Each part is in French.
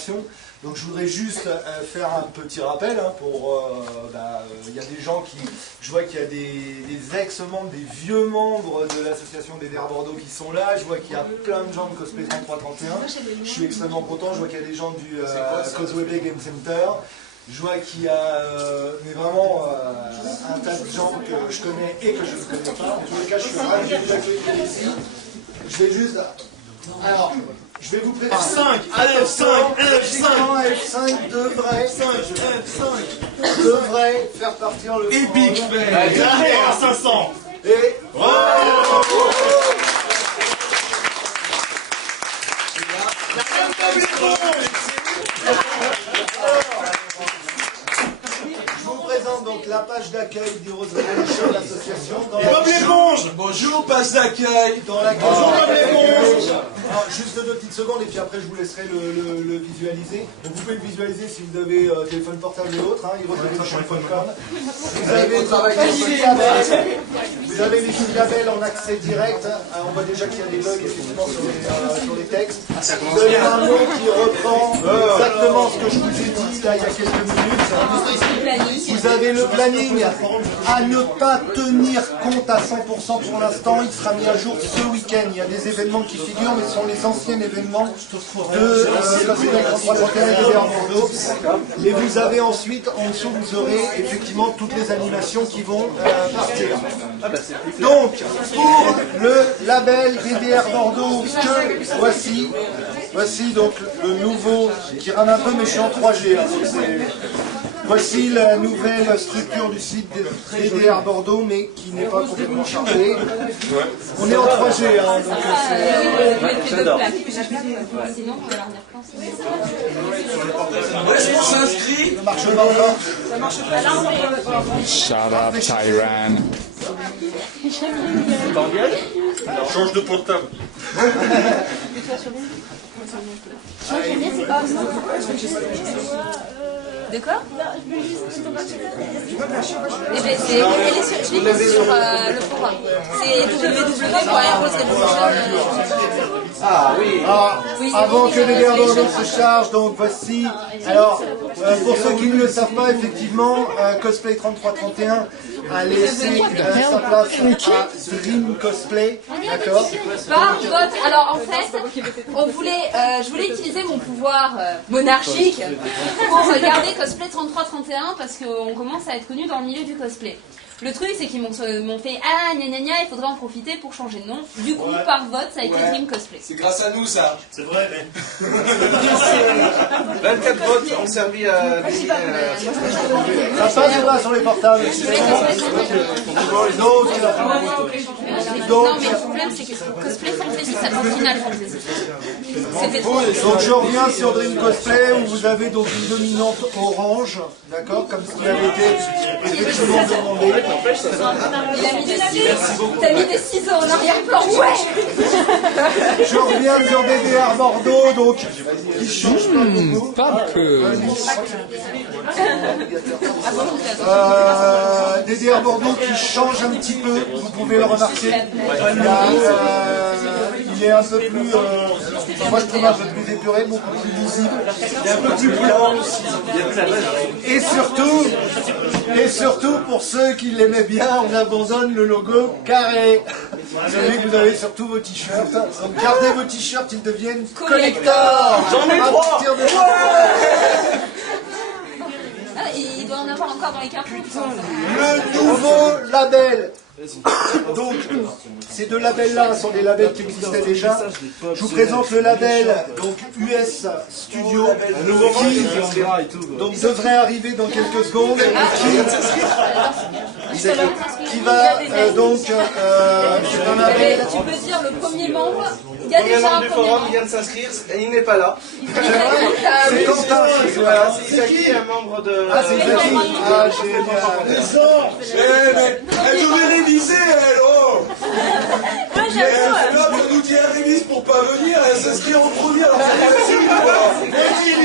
fédération. Donc je voudrais juste faire un petit rappel hein, pour... il y a des gens qui... Je vois qu'il y a des ex-membres, des vieux membres de l'association des DDR Bordeaux qui sont là. Je vois qu'il y a plein de gens de Cosplay 3331. Je suis extrêmement content. Je vois qu'il y a des gens du Causeway Bay Game Center. Je vois qu'il y a mais vraiment un tas de gens que je connais et que je ne connais pas. En tous les cas, je suis ravi de vous accueillir ici. Je vais juste... Alors, je vais vous présenter... F5, allez, F5, F5 devrait faire partir le... Epic fail, derrière 500. Et... Je vous présente donc la page d'accueil du Rose Revolution, l'association. Bob l'éponge. Bonjour, page d'accueil. Bonjour, Bob l'éponge. Juste 2 petites secondes et puis après je vous laisserai le visualiser. Donc vous pouvez le visualiser si vous avez téléphone portable et autres, hein, heroesrevolution.com. Vous avez les fiches labels en accès direct. On voit déjà qu'il y a des bugs effectivement sur les textes. Vous avez un mot qui reprend exactement ce que je vous ai dit là il y a quelques minutes. Vous avez le planning à ne pas tenir compte à 100% pour l'instant. Il sera mis à jour ce week-end. Il y a des événements qui figurent, mais ce sont les anciens événements de Cosplay 3331 et DDR Bordeaux. Et vous avez ensuite, en dessous, vous aurez effectivement toutes les animations qui vont partir. Donc, pour le label DDR Bordeaux, que voici donc le nouveau, qui rame un peu, mais je suis en 3G. Hein, voici la nouvelle structure du site DDR Bordeaux, mais qui n'est pas complètement chargée. On est en 3G, hein, donc J'adore. Est-ce qu'on s'inscrit? ça marche pas encore. Shut up, Tyran. Change de portable. De quoi? Je l'ai mis sur le forum. C'est www.heroesrevolution. Ah oui. Avant que DDR Bordeaux se charge, donc voici. Alors, pour ceux qui ne le savent pas, effectivement, Cosplay 3331 a laissé sa place à Dream Cosplay. D'accord. Par vote. Alors en fait, je voulais utiliser mon pouvoir monarchique pour regarder Cosplay 3331 parce qu'on commence à être connu dans le milieu du cosplay. Le truc, c'est qu'ils m'ont fait « Ah, gna gna gna, il faudrait en profiter pour changer de nom. » Du coup, par vote, ça a été Dream Cosplay. C'est grâce à nous, ça. C'est vrai, mais... 24 votes ont servi à... Ça passe ou pas sur les portables? Non, mais le problème, c'est que Cosplay Fantasy, ça prend Final Fantasy. C'était trop. Donc je reviens sur Dream Cosplay où vous avez donc une dominante orange, d'accord, comme ce qui avait été effectivement demandé. Il a mis des ciseaux. T'as mis des ciseaux en arrière-plan, ouais. Je reviens sur DDR Bordeaux, donc qui change pas beaucoup. Pas peu. DDR Bordeaux qui change un petit peu, vous pouvez le remarquer. Il est un peu plus, moi je trouve un peu plus épuré, beaucoup plus visible. Il est un peu plus blanc aussi. Et surtout, pour ceux qui l'aimaient bien, on abandonne le logo carré. Celui que vous avez sur tous vos t-shirts. Donc gardez vos t-shirts, ils deviennent collector. J'en ai 3. Il doit en avoir encore dans les cartons. Le nouveau label. Donc, ces deux labels-là sont des labels qui existaient déjà. Je vous présente le label donc US Studio qui donc, devrait arriver dans quelques secondes et qui va donc c'est un label. Tu peux dire le premier membre. Il y a Le premier déjà membre un du premier forum membre. vient de s'inscrire et il n'est pas là. C'est Quentin. Voilà, c'est Isaki, un membre de... Ah, c'est Isaki. Ah, génial. Elle devait réviser, elle, oh. Moi Mais là, on nous dit elle révise pour pas venir, elle s'inscrit en premier, alors c'est facile, quoi.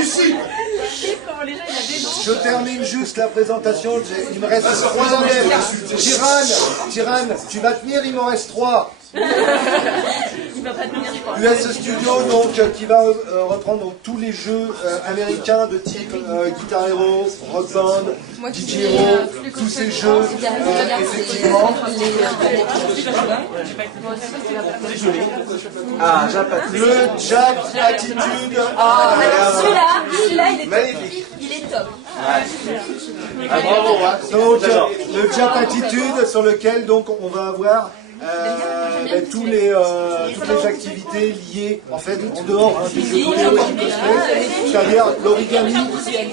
Ici. Je termine juste la présentation. Il me reste 3 labels. Tiran, tu vas tenir, il m'en reste 3. va pas tenir. US Studio, donc, qui va reprendre donc, tous les jeux américains de type Guitar Hero, Rock Band, DJ Hero, tous ces jeux, effectivement. Ah, Japat. Le Jap Attitude. Celui-là, il est Magnifique. Il est top. Ah, bravo, hein. Donc, le Jap Attitude sur lequel donc on va avoir toutes les activités liées en fait en dehors du jeu vidéo et du cosplay, c'est-à-dire l'origami.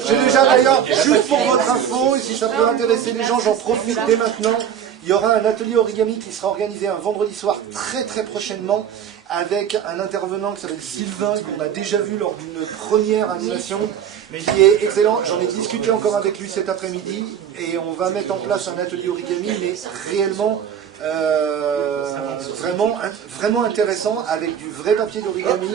J'ai déjà d'ailleurs, juste pour votre info, et si ça peut intéresser les gens, j'en profite dès maintenant. Il y aura un atelier origami qui sera organisé un vendredi soir très très prochainement avec un intervenant qui s'appelle Sylvain, qu'on a déjà vu lors d'une première animation, qui est excellent. J'en ai discuté encore avec lui cet après-midi et on va mettre en place un atelier origami, mais réellement vraiment intéressant avec du vrai papier d'origami.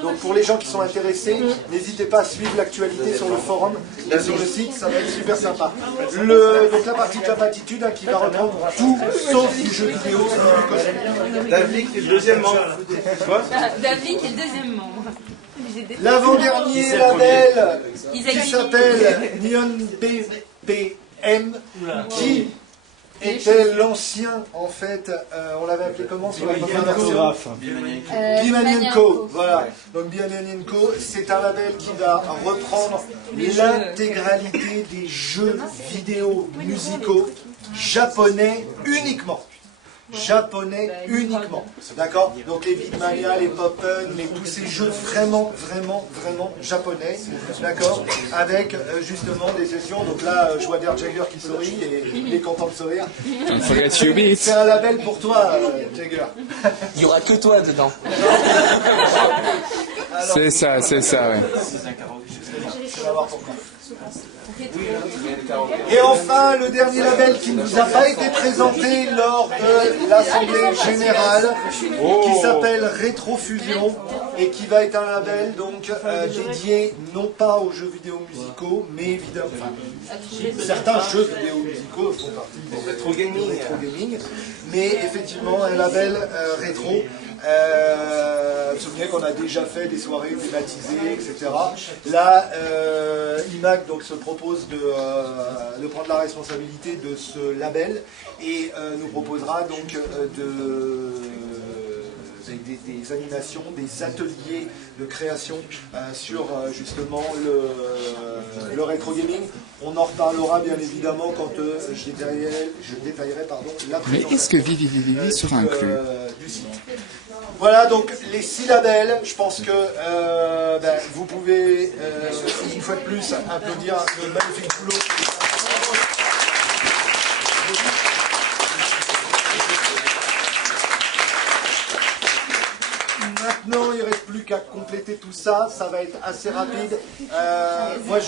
Donc pour les gens qui sont intéressés, n'hésitez pas à suivre l'actualité sur le forum et sur le site, ça va être super sympa. Donc la partie Jap Attitude qui va reprendre tout sauf du jeu vidéo, du cosplay. David qui est le deuxième membre. Quoi? David qui est le deuxième membre. L'avant-dernier label qui s'appelle Neon BPM, qui était l'ancien, en fait, on l'avait appelé comment sur la première version? Bimanian Co. Voilà. Donc Bimanian Co, c'est un label qui va reprendre l'intégralité des jeux vidéo musicaux japonais uniquement. D'accord? Donc les Beatmania, les Pop-Pun, mais tous ces jeux vraiment japonais, d'accord? Avec justement des sessions, donc là je vois Der Jagger qui sourit et il est content de sourire. C'est un label pour toi, Jagger. Il n'y aura que toi dedans. C'est ça, ouais. Tu vas voir pourquoi. Et enfin, le dernier label qui ne nous a pas été présenté lors de l'Assemblée Générale, qui s'appelle Rétrofusion, et qui va être un label donc dédié non pas aux jeux vidéo musicaux, mais évidemment, certains jeux vidéo musicaux font partie du rétro gaming, mais effectivement un label rétro. Vous vous souvenez qu'on a déjà fait des soirées thématisées, etc. Là, IMAG donc, se propose de prendre la responsabilité de ce label et nous proposera donc des animations, des ateliers de création sur justement le rétro gaming. On en reparlera bien évidemment quand je détaillerai la Mais présentation est-ce que Vivi sera inclus du site. Voilà donc les 6 labels, je pense que vous pouvez une fois de plus applaudir le magnifique boulot. Maintenant, il ne reste plus qu'à compléter tout ça, ça va être assez rapide. Moi,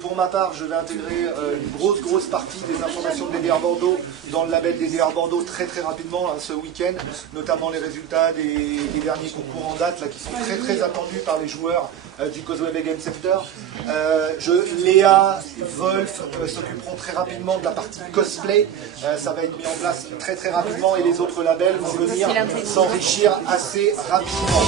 pour ma part, je vais intégrer une grosse partie des informations de DDR Bordeaux dans le label DDR Bordeaux très très rapidement ce week-end, notamment les résultats des derniers concours en date là, qui sont très attendus par les joueurs du Causeway Game Center. Léa, Wolf s'occuperont très rapidement de la partie cosplay, ça va être mis en place très rapidement et les autres labels vont venir s'enrichir assez rapidement.